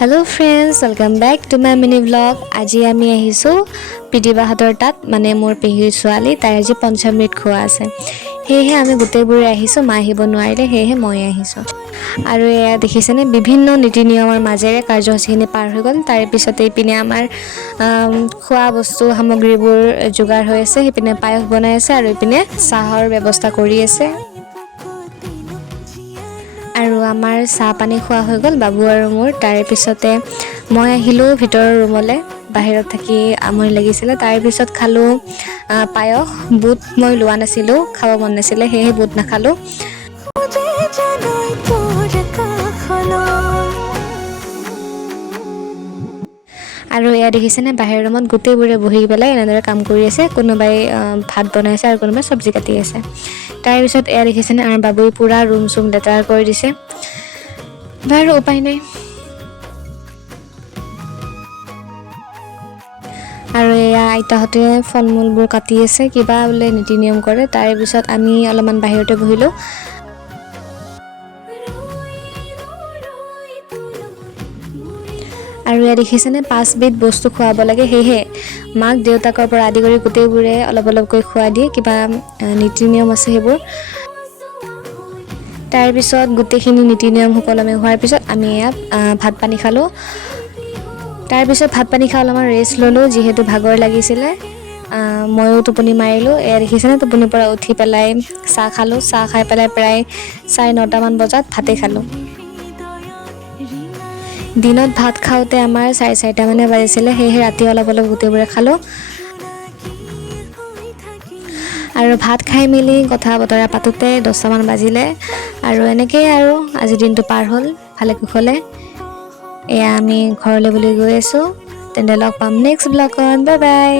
Hello' friends, welcome back to my mini blog. আজি আমি আহিছোঁ প্ৰীতিবাহঁতৰ তাত, মানে মোৰ পেহীৰ ছোৱালী, তাইৰ আজি পঞ্চমৃত খোৱা আছে। সেয়েহে আমি গোটেইবোৰে আহিছোঁ। মা আহিব নোৱাৰিলে, সেয়েহে মই আহিছোঁ। আৰু এয়া দেখিছেনে, বিভিন্ন নীতি নিয়মৰ মাজেৰে কাৰ্যসূচীখিনি পাৰ হৈ গ'ল। তাৰে পিছতে ইপিনে আমাৰ খোৱা বস্তু সামগ্ৰীবোৰ যোগাৰ হৈ আছে, সিপিনে পায়স বনাই আছে আৰু ইপিনে চাহৰ ব্যৱস্থা কৰি আছে। আৰু আমাৰ চাহ পানী খোৱা হৈ গ'ল বাবু আৰু মোৰ। তাৰে পিছতে মই আহিলোঁ ভিতৰৰ ৰুমলৈ, বাহিৰত থাকি আমনি লাগিছিলে। তাৰে পিছত খালোঁ পায়স। বুট মই লোৱা নাছিলোঁ, খাব মন নাছিলে, সেয়েহে বুট নাখালোঁ। আৰু এয়া দেখিছেনে, বাহিৰৰ ৰুমত গোটেইবোৰে বহি পেলাই এনেদৰে কাম কৰি আছে। কোনোবাই ভাত বনাইছে আৰু কোনোবাই চব্জি কাটি আছে। তাৰপিছত এয়া দেখিছেনে, আমাৰ বাবুই পূৰা ৰুম চুম লেতেৰা কৰি দিছে। বাৰু উপায় নাই। আৰু এয়া আইতাহঁতে ফল মূলবোৰ কাটি আছে, কিবা বোলে নীতি নিয়ম কৰে। তাৰে পিছত আমি অলপমান বাহিৰতে বহিলোঁ। আৰু এয়া দেখিছেনে, 5 বিধ বস্তু খুৱাব লাগে। সেয়েহে মাক দেউতাকৰ পৰা আদি কৰি গোটেইবোৰে অলপ অলপকৈ খুৱাই দিয়ে, কিবা নীতি নিয়ম আছে সেইবোৰ। তাৰপিছত গোটেইখিনি নীতি নিয়ম সুকলমে হোৱাৰ পিছত আমি এয়া ভাত পানী খালোঁ। তাৰপিছত ভাত পানী খাই অলপমান ৰেষ্ট ল'লোঁ, যিহেতু ভাগৰ লাগিছিলে। ময়ো টোপনি মাৰিলোঁ। এয়া দেখিছেনে, টোপনিৰ পৰা উঠি পেলাই চাহ খালোঁ। চাহ খাই পেলাই প্ৰায় 9:30মান বজাত ভাতেই খালোঁ। দিনত ভাত খাওঁতে আমাৰ 4:30মানে বাজিছিলে, সেয়েহে ৰাতি অলপ অলপ গোটেইবোৰে খালোঁ। আৰু ভাত খাই মেলি কথা বতৰা পাতোঁতে 10টামান বাজিলে। আৰু এনেকেই আৰু আজিৰ দিনটো পাৰ হ'ল ভালে কুশলে। এয়া আমি ঘৰলৈ বুলি গৈ আছোঁ। তেন্তে লগ পাম নেক্সট ব্লগত। Bye bye.